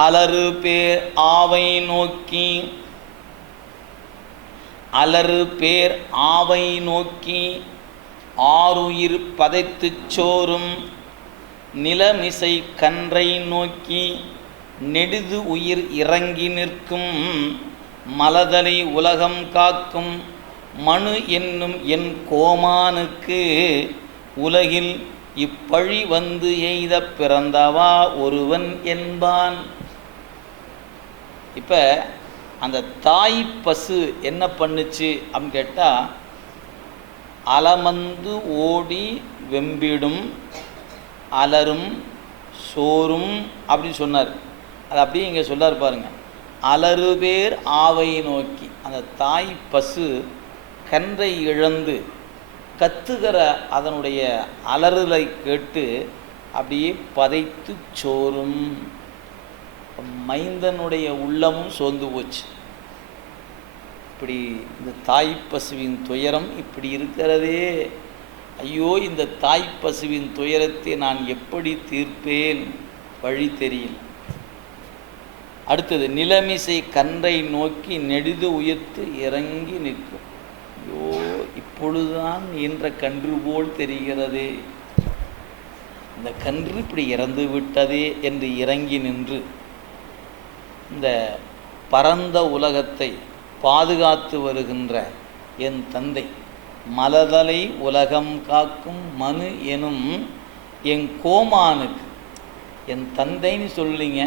அலறு பேர் ஆவை நோக்கி ஆருயிர் பதைத்துச் சோறும் நிலமிசை கன்றை நோக்கி நெடிது உயிர் இறங்கி நிற்கும் மலதலை உலகம் காக்கும் மனு என்னும் என் கோமானுக்கு உலகில் இப்பழி வந்து எய்த பிறந்தவா ஒருவன் என்பான். இப்போ அந்த தாய் பசு என்ன பண்ணுச்சு அப்படின்னு கேட்டால், அலமந்து ஓடி வெம்பிடும் அலரும் சோறும் அப்படின்னு சொன்னார். அது அப்படியே இங்கே சொல்லார் பாருங்க. அலறு பேர் ஆவை நோக்கி, அந்த தாய் பசு கன்றை இழந்து கத்துகிற அதனுடைய அலறுதலை கேட்டு அப்படியே பதைத்து சோறும். மைந்தனுடைய உள்ளமும் சோர்ந்து போச்சு. இப்படி இந்த தாய் பசுவின் துயரம் இப்படி இருக்கிறதே, ஐயோ இந்த தாய் பசுவின் துயரத்தை நான் எப்படி தீர்ப்பேன், வழி தெரியல. அடுத்தது நிலமிசை கன்றை நோக்கி நெடிது உயர்த்து இறங்கி நிற்கும். ஐயோ இப்பொழுதுதான் என்ற கன்று போல் தெரிகிறதே, இந்த கன்று இப்படி இறந்து விட்டதே என்று இறங்கி நின்று இந்த பரந்த உலகத்தை பாதுகாத்து வருகின்ற என் தந்தை, மலதலை உலகம் காக்கும் மனு எனும் என் கோமானுக்கு, என் தந்தைன்னு சொல்லிங்க,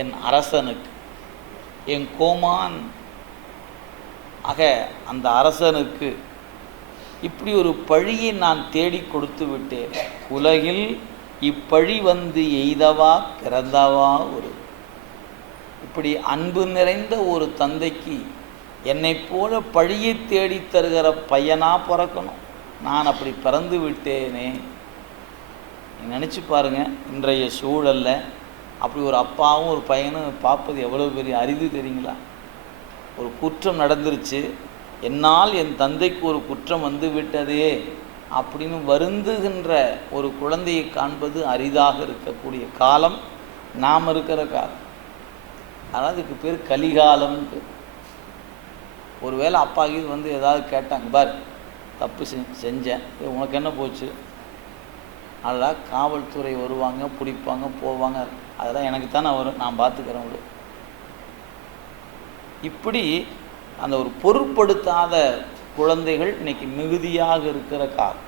என் அரசனுக்கு, என் கோமான் ஆக அந்த அரசனுக்கு இப்படி ஒரு பழியை நான் தேடி கொடுத்து விட்டேன். உலகில் இப்பழி வந்து எய்தவா பிறந்தவா ஒரு, இப்படி அன்பு நிறைந்த ஒரு தந்தைக்கு என்னை போல பழியை தேடி தருகிற பையனாக பிறக்கணும். நான் அப்படி பிறந்து விட்டேனே. நினச்சி பாருங்கள், இன்றைய சூழலில் அப்படி ஒரு அப்பாவும் ஒரு பையனும் பார்ப்பது எவ்வளோ பெரிய அரிது தெரியுங்களா? ஒரு குற்றம் நடந்துருச்சு, என்னால் என் தந்தைக்கு ஒரு குற்றம் வந்து விட்டதே அப்படின்னு வருந்துகின்ற ஒரு குழந்தையை காண்பது அரிதாக இருக்கக்கூடிய காலம் நாம் இருக்கிற காலம். ஆனால் அதுக்கு பேர் கலிகாலம்னு. ஒருவேளை அப்பா இது வந்து ஏதாவது கேட்டாங்க, பார் தப்பு செஞ்சேன், உனக்கு என்ன போச்சு, அதெல்லாம் காவல்துறை வருவாங்க, பிடிப்பாங்க, போவாங்க, அதெல்லாம் எனக்கு தானே வரும், நான் பார்த்துக்கிறேன் விடு. இப்படி அந்த ஒரு பொருட்படுத்தாத குழந்தைகள் இன்னைக்கு மிகுதியாக இருக்கிற காலம்.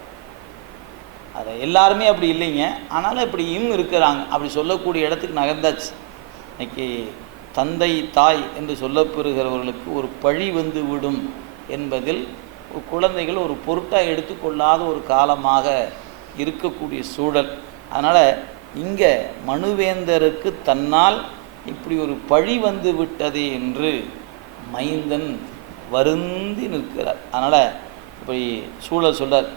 அதை எல்லாருமே அப்படி இல்லைங்க, ஆனாலும் இப்படியும் இருக்கிறாங்க. அப்படி சொல்லக்கூடிய இடத்துக்கு நகர்ந்தாச்சு. இன்னைக்கு தந்தை தாய் என்று சொல்லப்பெறுகிறவர்களுக்கு ஒரு பழி வந்து விடும் என்பதில் குழந்தைகள் ஒரு பொருட்டாக எடுத்துக்கொள்ளாத ஒரு காலமாக இருக்கக்கூடிய சூழல். அதனால் இங்கே மனுவேந்தருக்கு தன்னால் இப்படி ஒரு பழி வந்து விட்டதே என்று மைந்தன் வருந்தி நிற்கிறார். அதனால் இப்படி சூழல் சொல்றார்.